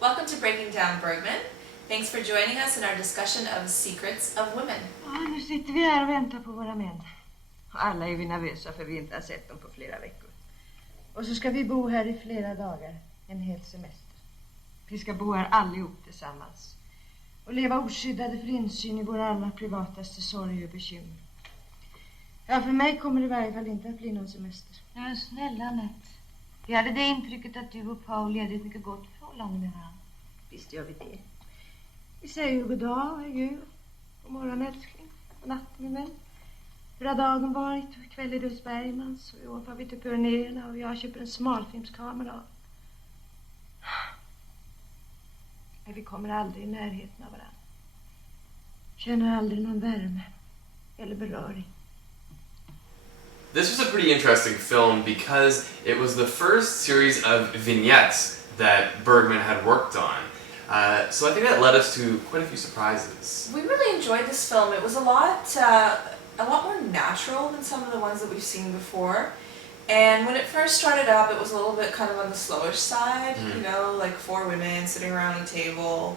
Welcome to Breaking Down Bergman. Thanks for joining us in our discussion of Secrets of Women. Ja, nu sitter vi här och väntar på våra män. Alla är vi nervösa för vi inte har sett dem på flera veckor. Och så ska vi bo här i flera dagar, en hel semester. Vi ska bo här allihop tillsammans. Och leva oskyddade för insyn i våra allra privataste sorg och bekymmer. Ja, för mig kommer det i varje fall inte att bli någon semester. Ja, snälla Annette. Vi hade det intrycket att du och Paul levde ett mycket gott förhållande med varandra. Visst gör vi det. Vi säger ju god dag och adjö. God morgon älskling. God natt min vän. Hur har dagen varit? Kväll är det hos Bergmans. Och i år får vi till Pyrenéerna och jag köper en smalfilmskamera. Men vi kommer aldrig i närheten av varandra. Känner aldrig någon värme eller beröring. This was a pretty interesting film because it was the first series of vignettes that Bergman had worked on. So I think that led us to quite a few surprises. We really enjoyed this film. It was a lot more natural than some of the ones that we've seen before. And when it first started up, it was a little bit kind of on the slowish side, you know, like four women sitting around a table,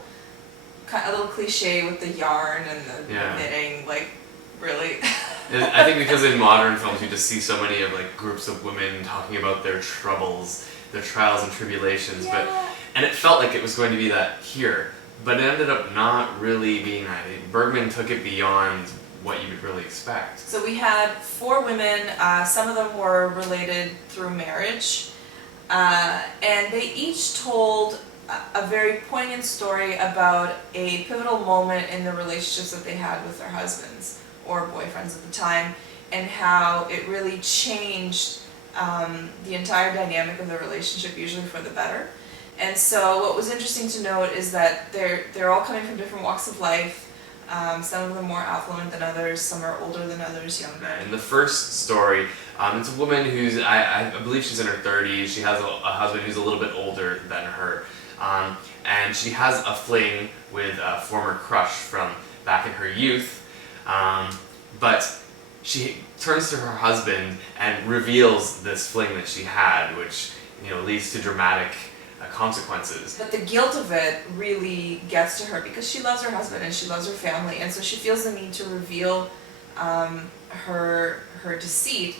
a little cliche with the yarn and the knitting, like, really. I think because in modern films you just see so many of like groups of women talking about their troubles, their trials and tribulations, and it felt like it was going to be that here, but it ended up not really being that. Bergman took it beyond what you would really expect. So we had four women, some of them were related through marriage, and they each told a very poignant story about a pivotal moment in the relationships that they had with their husbands or boyfriends at the time, and how it really changed the entire dynamic of the relationship, usually for the better. And so what was interesting to note is that they're all coming from different walks of life. Some of them more affluent than others, some are older than others, younger. In the first story, it's a woman who's, I believe she's in her 30s, she has a husband who's a little bit older than her, and she has a fling with a former crush from back in her youth, but she turns to her husband and reveals this fling that she had, which, you know, leads to dramatic consequences. But the guilt of it really gets to her because she loves her husband and she loves her family, and so she feels the need to reveal her deceit.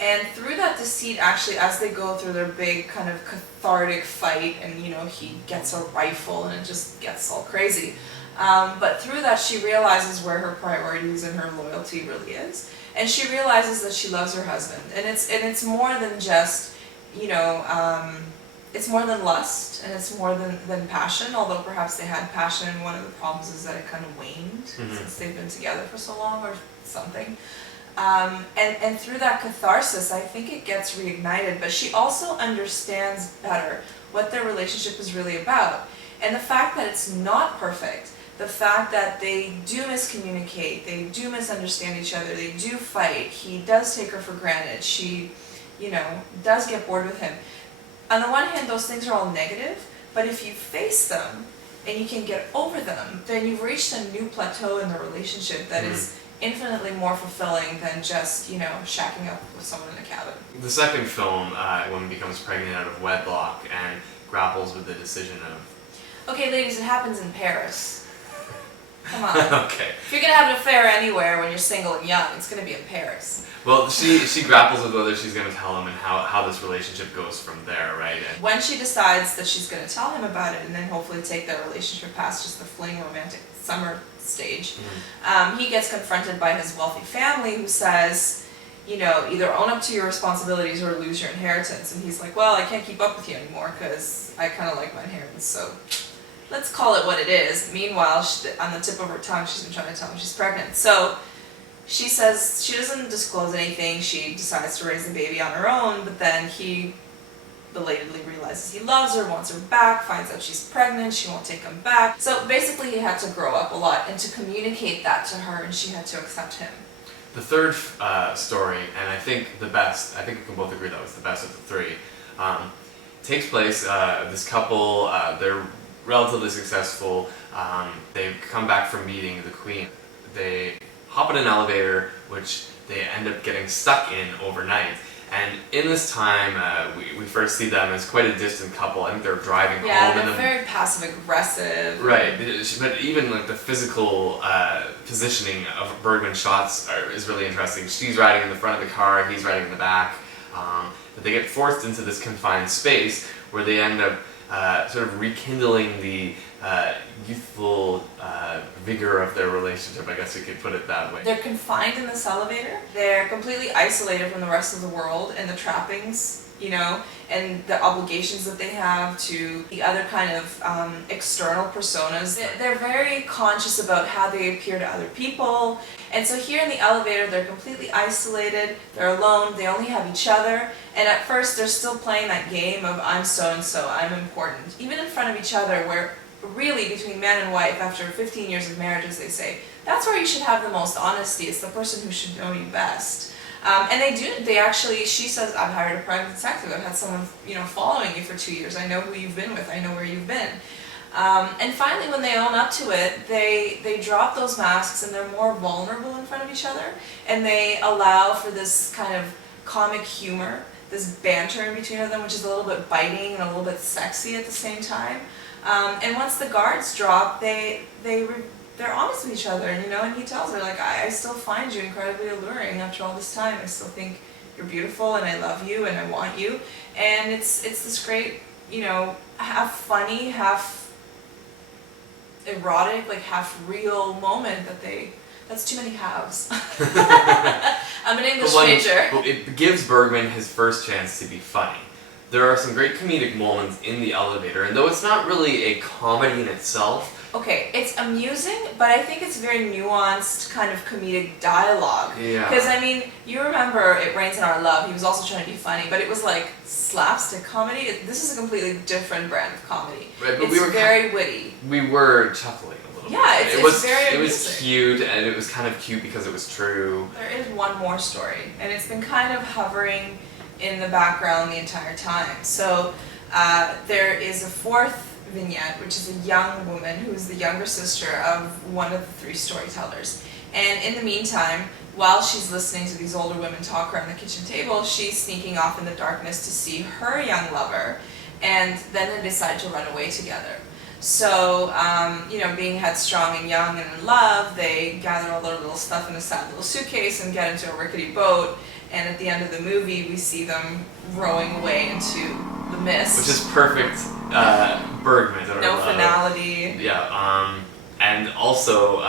And through that deceit, actually, as they go through their big kind of cathartic fight, and you know, he gets a rifle and it just gets all crazy. But through that, she realizes where her priorities and her loyalty really is, and she realizes that she loves her husband, and it's more than just, you know, it's more than lust, and it's more than passion, although perhaps they had passion, and one of the problems is that it kind of waned since they've been together for so long or something. And through that catharsis, I think it gets reignited, but she also understands better what their relationship is really about. And the fact that it's not perfect, the fact that they do miscommunicate, they do misunderstand each other, they do fight, he does take her for granted, she, you know, does get bored with him. On the one hand, those things are all negative, but if you face them and you can get over them, then you've reached a new plateau in the relationship that is infinitely more fulfilling than just, you know, shacking up with someone in a cabin. The second film, a woman becomes pregnant out of wedlock and grapples with the decision of... Okay, ladies, it happens in Paris. Come on. Okay. If you're going to have an affair anywhere when you're single and young, it's going to be in Paris. Well, she grapples with whether she's going to tell him and how this relationship goes from there, right? And when she decides that she's going to tell him about it and then hopefully take their relationship past just the fling romantic summer stage, he gets confronted by his wealthy family who says, you know, either own up to your responsibilities or lose your inheritance. And he's like, well, I can't keep up with you anymore because I kind of like my inheritance, so let's call it what it is. Meanwhile, on the tip of her tongue, she's been trying to tell him she's pregnant. So she says she doesn't disclose anything. She decides to raise the baby on her own, but then he belatedly realizes he loves her, wants her back, finds out she's pregnant, she won't take him back. So basically he had to grow up a lot and to communicate that to her, and she had to accept him. the third story, and I think the best, I think we can both agree that was the best of the three, takes place, this couple, they're relatively successful, they come back from meeting the Queen. They hop in an elevator, which they end up getting stuck in overnight, And in this time, we first see them as quite a distant couple. I think they're driving home. Yeah, they're and very passive aggressive. Right, but even like the physical positioning of Bergman's shots is really interesting. She's riding in the front of the car, he's riding in the back. But they get forced into this confined space where they end up sort of rekindling the youthful vigor of their relationship, I guess you could put it that way. They're confined in this elevator. They're completely isolated from the rest of the world and the trappings, you know, and the obligations that they have to the other kind of external personas. They're very conscious about how they appear to other people. And so here in the elevator, they're completely isolated, they're alone, they only have each other. And at first, they're still playing that game of I'm so-and-so, I'm important. Even in front of each other, where really between man and wife, after 15 years of marriage, as they say, that's where you should have the most honesty. It's the person who should know you best. And they actually, she says, I've hired a private detective. I've had someone, you know, following you for 2 years. I know who you've been with. I know where you've been. And finally, when they own up to it, they drop those masks and they're more vulnerable in front of each other. And they allow for this kind of comic humor, this banter in between of them, which is a little bit biting and a little bit sexy at the same time. And once the guards drop, they're honest with each other, you know, and he tells her, like, I still find you incredibly alluring after all this time. I still think you're beautiful and I love you and I want you. And it's this great, you know, half funny, half erotic, like half real moment that's too many halves. I'm an English major. It gives Bergman his first chance to be funny. There are some great comedic moments in the elevator, and though it's not really a comedy in itself. Okay, it's amusing, but I think it's very nuanced kind of comedic dialogue. Yeah. Because, I mean, you remember It Rains in Our Love, he was also trying to be funny, but it was like slapstick comedy. This is a completely different brand of comedy. Right, but it's very witty. We were chuckling a little bit. Yeah, It was very It was amusing. cute, and it was kind of cute because it was true. There is one more story, and it's been kind of hovering in the background the entire time. So there is a fourth vignette, which is a young woman who is the younger sister of one of the three storytellers. And in the meantime, while she's listening to these older women talk around the kitchen table, she's sneaking off in the darkness to see her young lover, and then they decide to run away together. So, you know, being headstrong and young and in love, they gather all their little stuff in a sad little suitcase and get into a rickety boat. And at the end of the movie, we see them rowing away into the mist. Which is perfect Bergman. No finality. Yeah, and also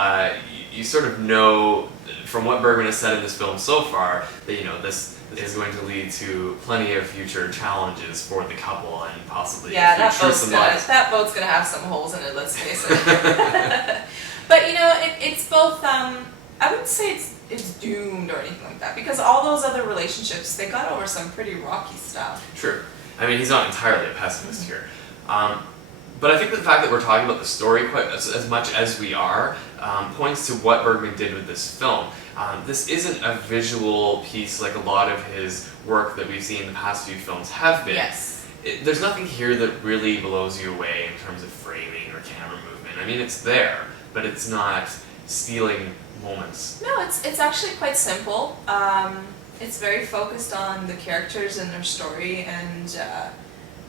you sort of know from what Bergman has said in this film so far that, you know, this is going to lead to plenty of future challenges for the couple and possibly that boat's gonna have some holes in it, let's face it. But, you know, it's both, I wouldn't say it's doomed or anything like that, because all those other relationships, they got over some pretty rocky stuff. True. I mean, he's not entirely a pessimist here. But I think the fact that we're talking about the story quite as much as we are points to what Bergman did with this film. This isn't a visual piece like a lot of his work that we've seen in the past few films have been. Yes. There's nothing here that really blows you away in terms of framing or camera movement. I mean, it's there, but it's not stealing moments. No, it's actually quite simple. It's very focused on the characters and their story and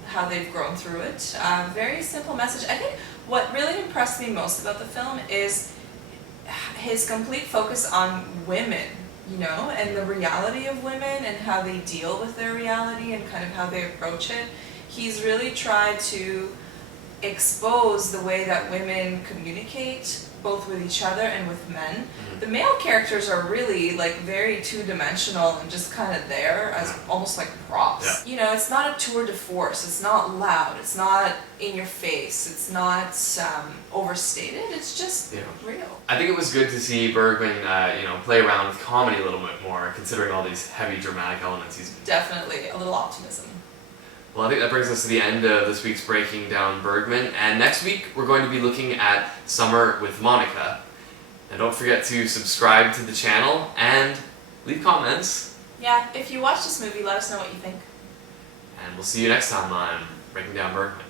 how they've grown through it. Very simple message. I think what really impressed me most about the film is his complete focus on women, you know, and the reality of women and how they deal with their reality and kind of how they approach it. He's really tried to expose the way that women communicate, both with each other and with men. Mm-hmm. The male characters are really like very two-dimensional and just kind of there as almost like props. Yeah. You know, it's not a tour de force, it's not loud, it's not in your face, it's not overstated, it's just real. I think it was good to see Bergman, you know, play around with comedy a little bit more, considering all these heavy dramatic elements he's... Definitely, a little optimism. Well, I think that brings us to the end of this week's Breaking Down Bergman, and next week we're going to be looking at Summer with Monica. And don't forget to subscribe to the channel and leave comments. Yeah, if you watch this movie, let us know what you think. And we'll see you next time on Breaking Down Bergman.